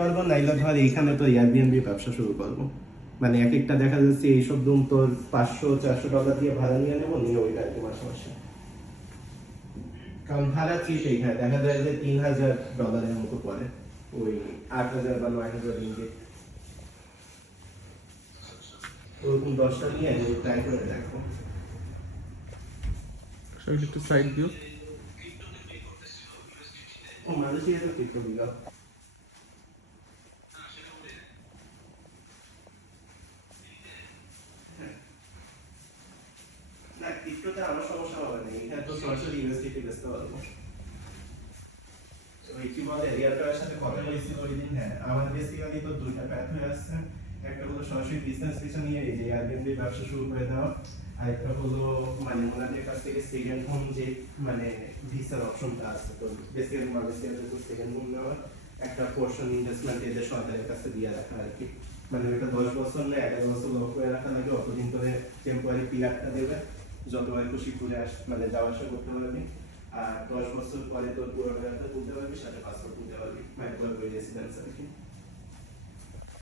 বলবো নাইলে ধর এইখানে তো এয়ারবিএনবি ব্যবসা শুরু করবো, মানে এক একটা দেখা যাচ্ছে এইসব রুম তোর $500-400 দিয়ে ভাড়া নিয়ে নেবো, নিয়ে ওইটা আর কি মাসে মাসে, কারণ ভাড়া চিপ এইখানে দেখা যায় যে $3000 মতো পড়ে, ওই 8000 বা 9000 রিঙ্গিট। ওরকম 10টা নিয়ে ট্রাই করে দেখো। একটু সাইড দিও। ও মালয়েশিয়াতে ক্রিপ্টো দিলাম। না ক্রিপ্টোতে আমার সমস্যা হবে না, এখানে তো সরাসরি ইউএসডিটি বেচতে পারবো। ওই কি বলে রিয়েলটরের সাথে কথা বলেছি ওই দিন, হ্যাঁ আমার বেসিক্যালি তো দুইটা প্যাথ হয়ে আসছে। একটা হলো সরাসরি বিজনেস পিছন নিয়ে এই যে এয়ারবিএনবি ব্যবসা শুরু করে দেওয়া, আর একটা হলো মানে ওনাদের কাছ থেকে সেকেন্ড হোম যে মানে ভিসার অপশনটা আছে, তো বেসিক্যালি মালয়েশিয়াতে তো সেকেন্ড হোম নেওয়ার একটা পোর্শন ইনভেস্টমেন্ট এদের সরকারের কাছে দিয়ে রাখা আর কি, মানে ওইটা 10 বছর না 11 বছর লক করে রাখা লাগে, অতদিন ধরে টেম্পোরারি পিরিয়ডটা দেবে, যতবার খুশি ঘুরে মানে যাওয়া আসা করতে পারবি, আর 10 বছর পরে তোর পুরো টাকাটা তুলতে পারবি, সাথে পাসপোর্ট তুলতে পারবি, মানে পুরো রেসিডেন্স আর কি।